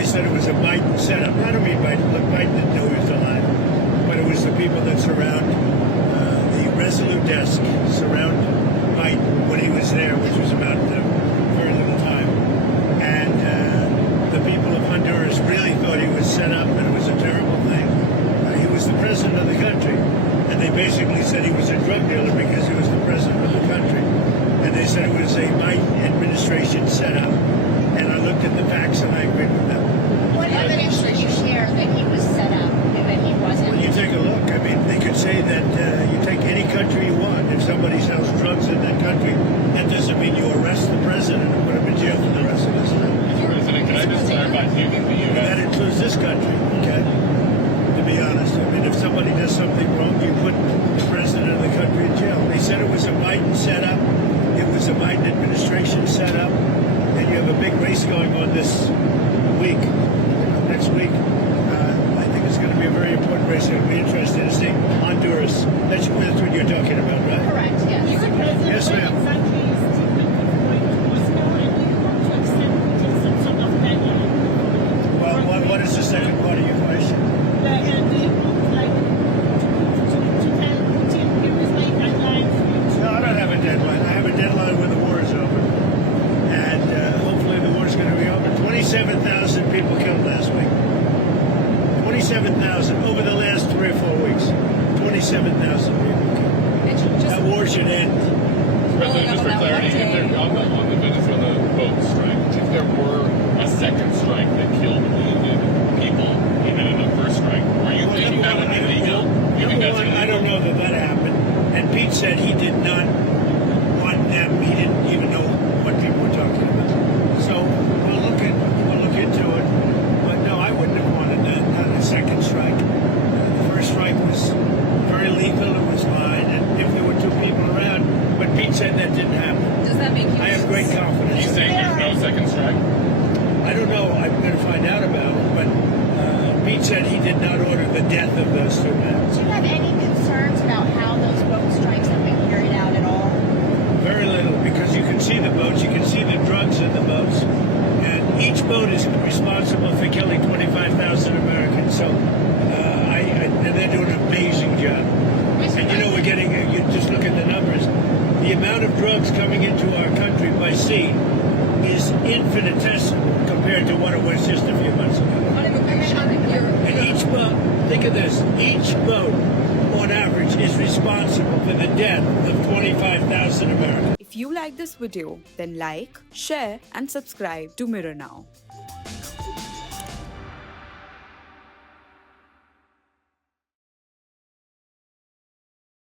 they said it was a Biden setup. I don't mean Biden. Look, Biden didn't know he was alive, but it was the people that surround the Resolute desk, surround Biden when he was there, which was about very little time. And the people of Honduras really thought he was set up and it was a terrible thing. He was the president of the country, and they basically said he was a drug dealer because he was the president of the country. And they said it was a Biden administration setup. And I looked at the facts and I agreed with them. What evidence did you share that he was set up and that he wasn't? Well, you take a look. I mean, they could say that you take any country you want. If somebody sells drugs in that country, that doesn't mean you arrest the president and put him in jail for the rest of his life. President, can I just clarify? Do you think the U.S. That includes this country, okay? To be honest, I mean, if somebody does something wrong, you put the president of the country in jail. They said it was a Biden setup. It was a Biden administration setup. And you have a big race going on this week, next week. I think it's going to be a very important race. It'll be interesting to see Honduras. That's what you're talking about, right? Correct, yes. Yes, ma'am. Well, what is the second part of your question? No, I don't have a deadline. I have a deadline when the war is over. And hopefully the war is going to be over. 27,000 people killed last week. 27,000 over the last 3 or 4 weeks. 27,000 people killed. That war should end. President, just for clarity, if there, on the Venezuela boat strike, if there were a second strike that killed wounded people, even in the first strike, are you thinking that would be legal? I don't know that happened. And Pete said he did not want them. He didn't even know what people were talking about. So we'll look into it. But no, I wouldn't have wanted not a second strike. The first strike was very lethal. It was fine. And if there were 2 people around, but Pete said that didn't happen. Does that make you? I have great confidence. He's saying there's no second strike? I don't know. I'm going to find out about it. But Pete said he did not order the death of those 2 men. Do you have any concerns about how those boat strikes have been carried out at all? Very little, because you can see the boats, you can see the drugs in the boats, and each boat is responsible for killing 25,000 Americans. So, and they're doing an amazing job. And you know, we're getting, you just look at the numbers, the amount of drugs coming into our country by sea is infinitesimal compared to what it was just a few months ago. And each boat, think of this, each boat on average is responsible for the death of 25,000 Americans. If you like this video, then like, share and subscribe to Mirror Now.